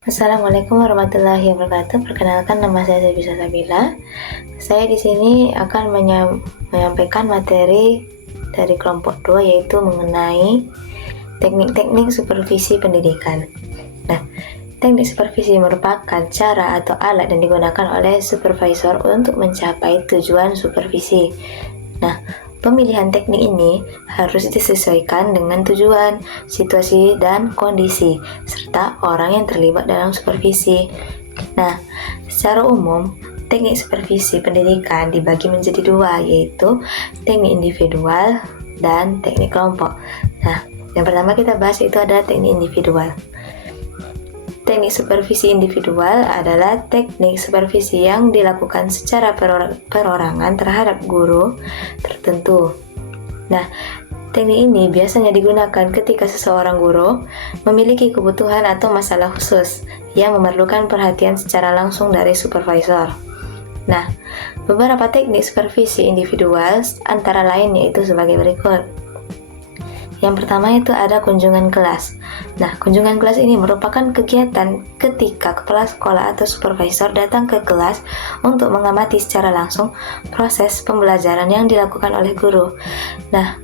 Assalamualaikum warahmatullahi wabarakatuh. Perkenalkan, nama saya Zabisa Sabila. Saya di sini akan menyampaikan materi dari kelompok 2, yaitu mengenai teknik-teknik supervisi pendidikan. Nah, teknik supervisi merupakan cara atau alat yang digunakan oleh supervisor untuk mencapai tujuan supervisi. Nah, pemilihan teknik ini harus disesuaikan dengan tujuan, situasi, dan kondisi, serta orang yang terlibat dalam supervisi. Nah, secara umum, teknik supervisi pendidikan dibagi menjadi dua, yaitu teknik individual dan teknik kelompok. Nah, yang pertama kita bahas itu adalah teknik individual. Teknik supervisi individual adalah teknik supervisi yang dilakukan secara perorangan terhadap guru tertentu. Nah, teknik ini biasanya digunakan ketika seseorang guru memiliki kebutuhan atau masalah khusus yang memerlukan perhatian secara langsung dari supervisor. Nah, beberapa teknik supervisi individual antara lain yaitu sebagai berikut. Yang pertama itu ada kunjungan kelas. Nah, kunjungan kelas ini merupakan kegiatan ketika kepala sekolah atau supervisor datang ke kelas untuk mengamati secara langsung proses pembelajaran yang dilakukan oleh guru. Nah,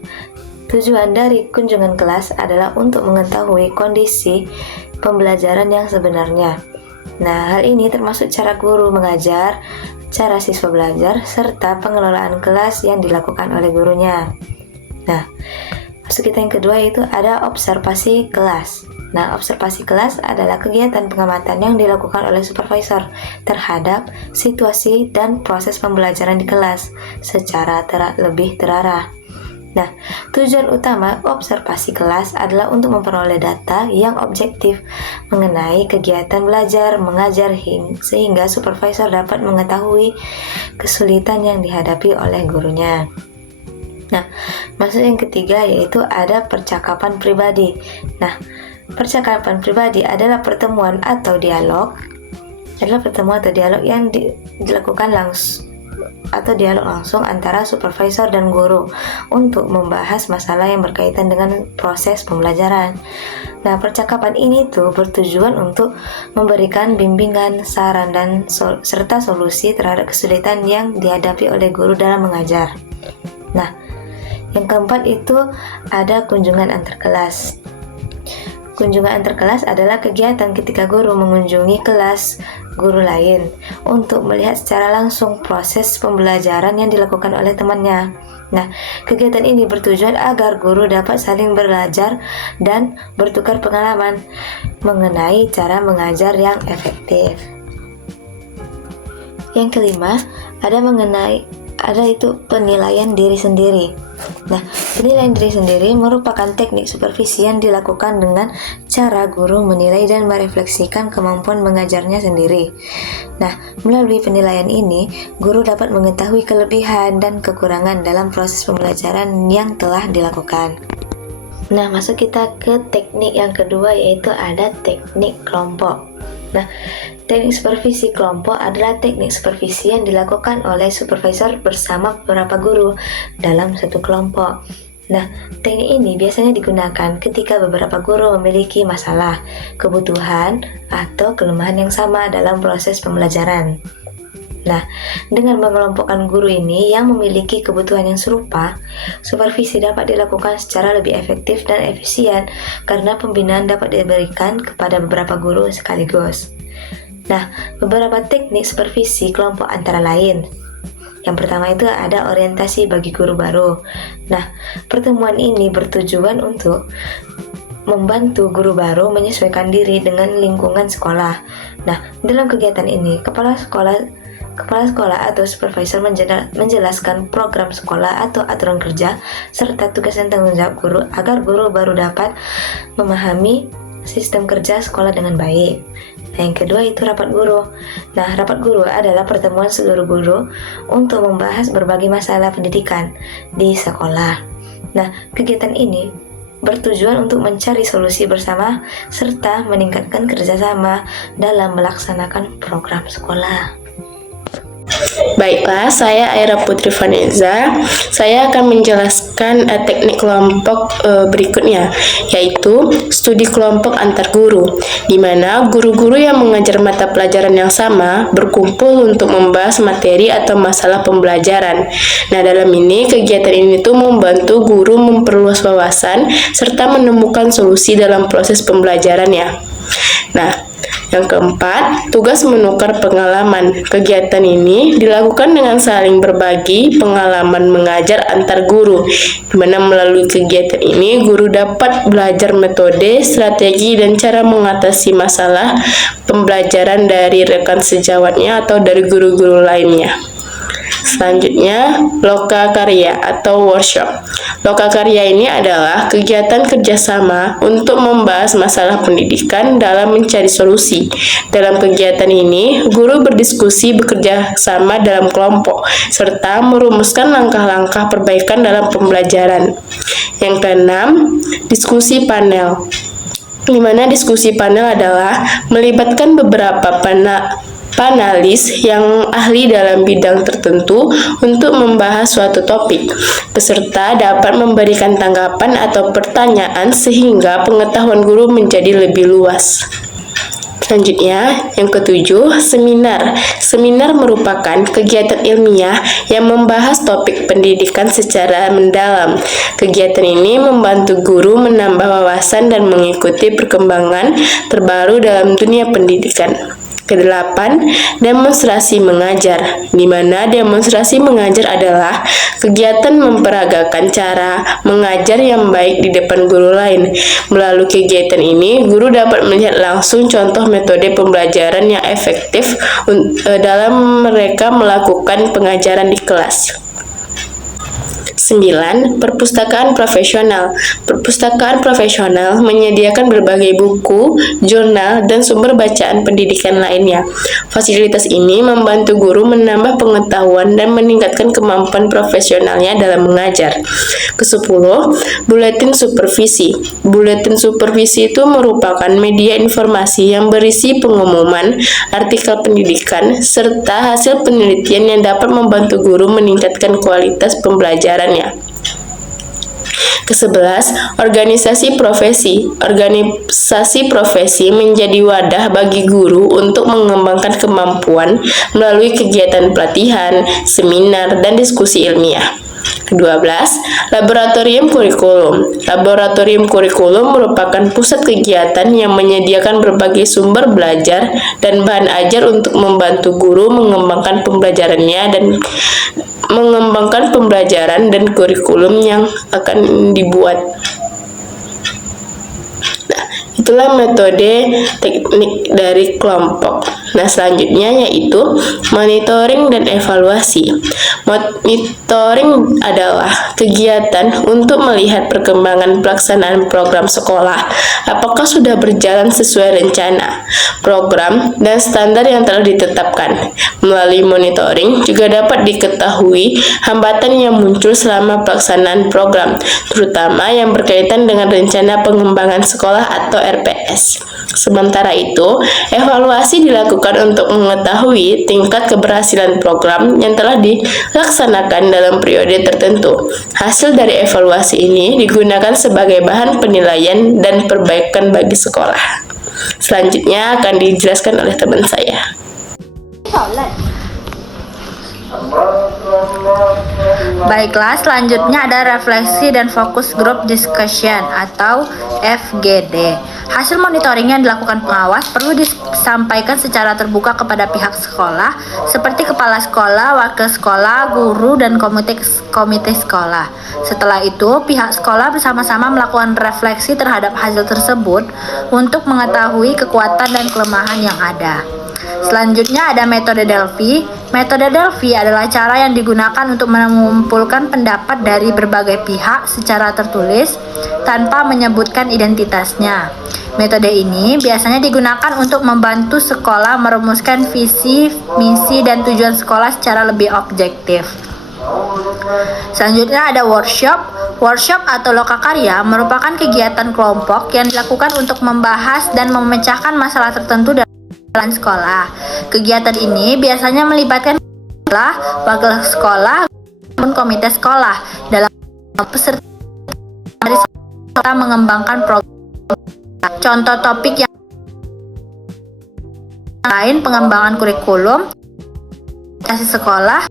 tujuan dari kunjungan kelas adalah untuk mengetahui kondisi pembelajaran yang sebenarnya. Nah, hal ini termasuk cara guru mengajar, cara siswa belajar, serta pengelolaan kelas yang dilakukan oleh gurunya. Nah, masuk kita yang kedua yaitu ada observasi kelas. Nah, observasi kelas adalah kegiatan pengamatan yang dilakukan oleh supervisor terhadap situasi dan proses pembelajaran di kelas secara lebih terarah. Nah, tujuan utama observasi kelas adalah untuk memperoleh data yang objektif mengenai kegiatan belajar mengajar sehingga supervisor dapat mengetahui kesulitan yang dihadapi oleh gurunya. Nah, masuk yang ketiga yaitu ada percakapan pribadi. Nah, percakapan pribadi adalah pertemuan atau dialog yang dilakukan dialog langsung antara supervisor dan guru untuk membahas masalah yang berkaitan dengan proses pembelajaran. Nah, percakapan ini tuh bertujuan untuk memberikan bimbingan, saran, dan serta solusi terhadap kesulitan yang dihadapi oleh guru dalam mengajar. Nah, yang keempat itu ada kunjungan antar kelas. Kunjungan antar kelas adalah kegiatan ketika guru mengunjungi kelas guru lain untuk melihat secara langsung proses pembelajaran yang dilakukan oleh temannya. Nah, kegiatan ini bertujuan agar guru dapat saling belajar dan bertukar pengalaman mengenai cara mengajar yang efektif. Yang kelima, ada itu penilaian diri sendiri. Nah, penilaian diri sendiri merupakan teknik supervisi yang dilakukan dengan cara guru menilai dan merefleksikan kemampuan mengajarnya sendiri. Nah, melalui penilaian ini, guru dapat mengetahui kelebihan dan kekurangan dalam proses pembelajaran yang telah dilakukan. Nah, masuk kita ke teknik yang kedua yaitu ada teknik kelompok. Nah, teknik supervisi kelompok adalah teknik supervisi yang dilakukan oleh supervisor bersama beberapa guru dalam satu kelompok. Nah, teknik ini biasanya digunakan ketika beberapa guru memiliki masalah, kebutuhan, atau kelemahan yang sama dalam proses pembelajaran. Nah, dengan mengelompokkan guru ini yang memiliki kebutuhan yang serupa, supervisi dapat dilakukan secara lebih efektif dan efisien karena pembinaan dapat diberikan kepada beberapa guru sekaligus. Nah, beberapa teknik supervisi kelompok antara lain. Yang pertama itu ada orientasi bagi guru baru. Nah, pertemuan ini bertujuan untuk membantu guru baru menyesuaikan diri dengan lingkungan sekolah. Nah, dalam kegiatan ini, kepala sekolah atau supervisor menjelaskan program sekolah atau aturan kerja serta tugas dan tanggung jawab guru agar guru baru dapat memahami sistem kerja sekolah dengan baik. Nah, yang kedua itu rapat guru. Nah, rapat guru adalah pertemuan seluruh guru untuk membahas berbagai masalah pendidikan di sekolah. Nah, kegiatan ini bertujuan untuk mencari solusi bersama serta meningkatkan kerjasama dalam melaksanakan program sekolah. Baiklah, saya Aira Putri Vanessa. Saya akan menjelaskan teknik kelompok berikutnya, yaitu studi kelompok antar guru, di mana guru-guru yang mengajar mata pelajaran yang sama berkumpul untuk membahas materi atau masalah pembelajaran. Nah, dalam ini kegiatan ini tuh membantu guru memperluas wawasan serta menemukan solusi dalam proses pembelajarannya. Nah, yang keempat, tugas menukar pengalaman. Kegiatan ini dilakukan dengan saling berbagi pengalaman mengajar antar guru, di mana melalui kegiatan ini guru dapat belajar metode, strategi, dan cara mengatasi masalah pembelajaran dari rekan sejawatnya atau dari guru-guru lainnya. Selanjutnya, loka karya atau workshop. Loka karya ini adalah kegiatan kerjasama untuk membahas masalah pendidikan dalam mencari solusi. Dalam kegiatan ini, guru berdiskusi bekerja sama dalam kelompok, serta merumuskan langkah-langkah perbaikan dalam pembelajaran. Yang keenam, diskusi panel. Di mana diskusi panel adalah melibatkan beberapa panelis yang ahli dalam bidang tertentu untuk membahas suatu topik. Peserta dapat memberikan tanggapan atau pertanyaan sehingga pengetahuan guru menjadi lebih luas. Selanjutnya, yang ketujuh, seminar. Seminar merupakan kegiatan ilmiah yang membahas topik pendidikan secara mendalam. Kegiatan ini membantu guru menambah wawasan dan mengikuti perkembangan terbaru dalam dunia pendidikan. Kedelapan, demonstrasi mengajar, di mana demonstrasi mengajar adalah kegiatan memperagakan cara mengajar yang baik di depan guru lain. Melalui kegiatan ini, guru dapat melihat langsung contoh metode pembelajaran yang efektif dalam mereka melakukan pengajaran di kelas. 9. Perpustakaan profesional. Perpustakaan profesional menyediakan berbagai buku, jurnal, dan sumber bacaan pendidikan lainnya. Fasilitas ini membantu guru menambah pengetahuan dan meningkatkan kemampuan profesionalnya dalam mengajar. Ke-10. Buletin supervisi. Buletin supervisi itu merupakan media informasi yang berisi pengumuman, artikel pendidikan, serta hasil penelitian yang dapat membantu guru meningkatkan kualitas pembelajaran. Ke-11, organisasi profesi. Organisasi profesi menjadi wadah bagi guru untuk mengembangkan kemampuan melalui kegiatan pelatihan, seminar, dan diskusi ilmiah. Ke-12, laboratorium kurikulum. Laboratorium kurikulum merupakan pusat kegiatan yang menyediakan berbagai sumber belajar dan bahan ajar untuk membantu guru mengembangkan pembelajaran dan kurikulum yang akan dibuat. Nah, itulah metode teknik dari kelompok. Nah, selanjutnya yaitu monitoring dan evaluasi. Monitoring adalah kegiatan untuk melihat perkembangan pelaksanaan program sekolah, apakah sudah berjalan sesuai rencana, program, dan standar yang telah ditetapkan. Melalui monitoring juga dapat diketahui hambatan yang muncul selama pelaksanaan program, terutama yang berkaitan dengan rencana pengembangan sekolah atau RPS. Sementara itu, evaluasi dilakukan untuk mengetahui tingkat keberhasilan program yang telah dilaksanakan dalam periode tertentu. Hasil dari evaluasi ini digunakan sebagai bahan penilaian dan perbaikan bagi sekolah. Selanjutnya akan dijelaskan oleh teman saya. Baiklah, selanjutnya ada refleksi dan fokus group discussion atau FGD. Hasil monitoring yang dilakukan pengawas perlu disampaikan secara terbuka kepada pihak sekolah seperti kepala sekolah, wakil sekolah, guru, dan komite sekolah. Setelah itu, pihak sekolah bersama-sama melakukan refleksi terhadap hasil tersebut untuk mengetahui kekuatan dan kelemahan yang ada. Selanjutnya ada metode Delphi. Metode Delphi adalah cara yang digunakan untuk mengumpulkan pendapat dari berbagai pihak secara tertulis tanpa menyebutkan identitasnya. Metode ini biasanya digunakan untuk membantu sekolah merumuskan visi, misi, dan tujuan sekolah secara lebih objektif. Selanjutnya ada workshop. Workshop atau lokakarya merupakan kegiatan kelompok yang dilakukan untuk membahas dan memecahkan masalah tertentu dalam sekolah. Kegiatan ini biasanya melibatkan wakil sekolah, maupun komite sekolah dalam peserta dari sekolah mengembangkan program. Contoh topik yang lain pengembangan kurikulum, organisasi sekolah,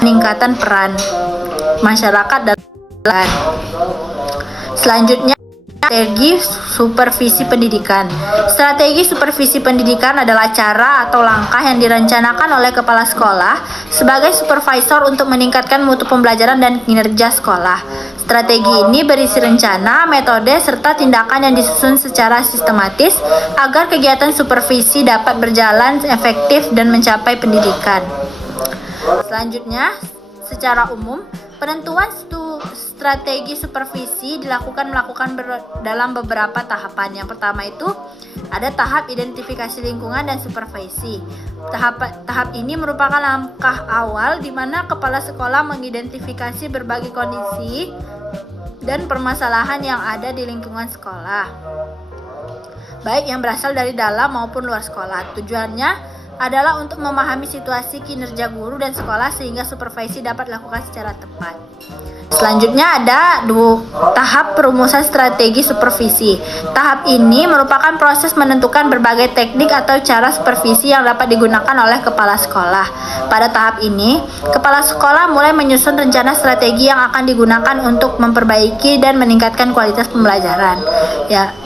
peningkatan peran masyarakat dan selanjutnya strategi supervisi pendidikan. Strategi supervisi pendidikan adalah cara atau langkah yang direncanakan oleh kepala sekolah sebagai supervisor untuk meningkatkan mutu pembelajaran dan kinerja sekolah. Strategi ini berisi rencana, metode, serta tindakan yang disusun secara sistematis agar kegiatan supervisi dapat berjalan efektif dan mencapai pendidikan. Selanjutnya, secara umum, penentuan strategi supervisi dilakukan dalam beberapa tahapan. Yang pertama itu ada tahap identifikasi lingkungan dan supervisi. Tahap ini merupakan langkah awal di mana kepala sekolah mengidentifikasi berbagai kondisi dan permasalahan yang ada di lingkungan sekolah, baik yang berasal dari dalam maupun luar sekolah. Tujuannya adalah untuk memahami situasi kinerja guru dan sekolah sehingga supervisi dapat dilakukan secara tepat. Selanjutnya ada tahap perumusan strategi supervisi. Tahap ini merupakan proses menentukan berbagai teknik atau cara supervisi yang dapat digunakan oleh kepala sekolah. Pada tahap ini, kepala sekolah mulai menyusun rencana strategi yang akan digunakan untuk memperbaiki dan meningkatkan kualitas pembelajaran.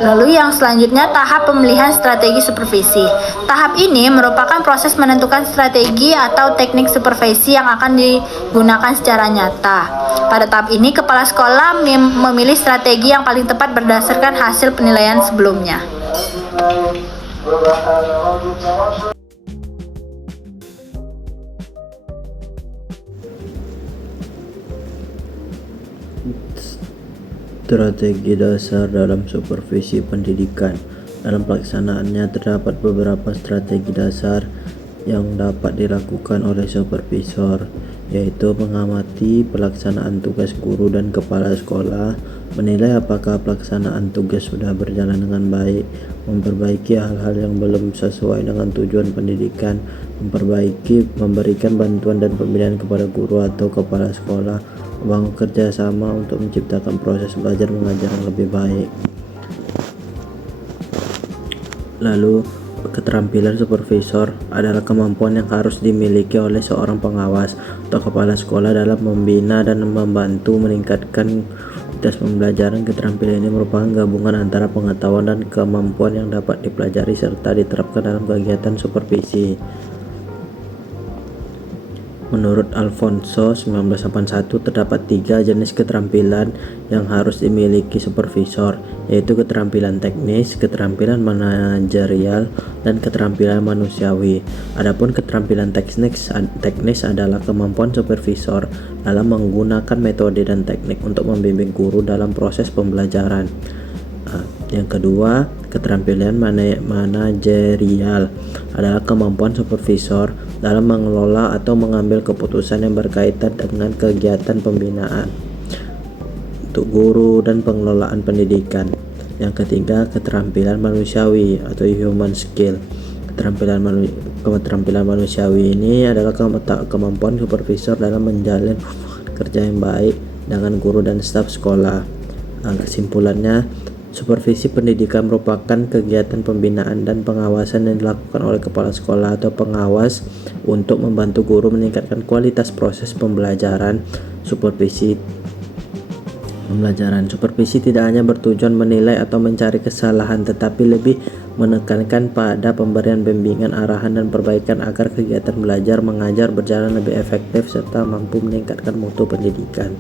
Lalu yang selanjutnya tahap pemilihan strategi supervisi. Tahap ini merupakan proses menentukan strategi atau teknik supervisi yang akan digunakan secara nyata. Pada tahap ini, kepala sekolah memilih strategi yang paling tepat berdasarkan hasil penilaian sebelumnya. Strategi dasar dalam supervisi pendidikan. Dalam pelaksanaannya terdapat beberapa strategi dasar yang dapat dilakukan oleh supervisor, yaitu mengamati pelaksanaan tugas guru dan kepala sekolah, menilai apakah pelaksanaan tugas sudah berjalan dengan baik, memperbaiki hal-hal yang belum sesuai dengan tujuan pendidikan, memberikan bantuan dan pembinaan kepada guru atau kepala sekolah, membangun kerjasama untuk menciptakan proses belajar mengajar yang lebih baik. Lalu, keterampilan supervisor adalah kemampuan yang harus dimiliki oleh seorang pengawas atau kepala sekolah dalam membina dan membantu meningkatkan kualitas pembelajaran. Keterampilan ini merupakan gabungan antara pengetahuan dan kemampuan yang dapat dipelajari serta diterapkan dalam kegiatan supervisi. Menurut Alfonso 1981, terdapat 3 jenis keterampilan yang harus dimiliki supervisor, yaitu keterampilan teknis, keterampilan manajerial, dan keterampilan manusiawi. Adapun keterampilan teknis adalah kemampuan supervisor dalam menggunakan metode dan teknik untuk membimbing guru dalam proses pembelajaran. Yang kedua, keterampilan manajerial adalah kemampuan supervisor dalam mengelola atau mengambil keputusan yang berkaitan dengan kegiatan pembinaan untuk guru dan pengelolaan pendidikan. Yang ketiga, keterampilan manusiawi atau human skill. Keterampilan manusiawi ini adalah kemampuan supervisor dalam menjalin kerja yang baik dengan guru dan staf sekolah. Kesimpulannya, supervisi pendidikan merupakan kegiatan pembinaan dan pengawasan yang dilakukan oleh kepala sekolah atau pengawas untuk membantu guru meningkatkan kualitas proses pembelajaran. Supervisi tidak hanya bertujuan menilai atau mencari kesalahan, tetapi lebih menekankan pada pemberian bimbingan, arahan, dan perbaikan agar kegiatan belajar mengajar berjalan lebih efektif serta mampu meningkatkan mutu pendidikan.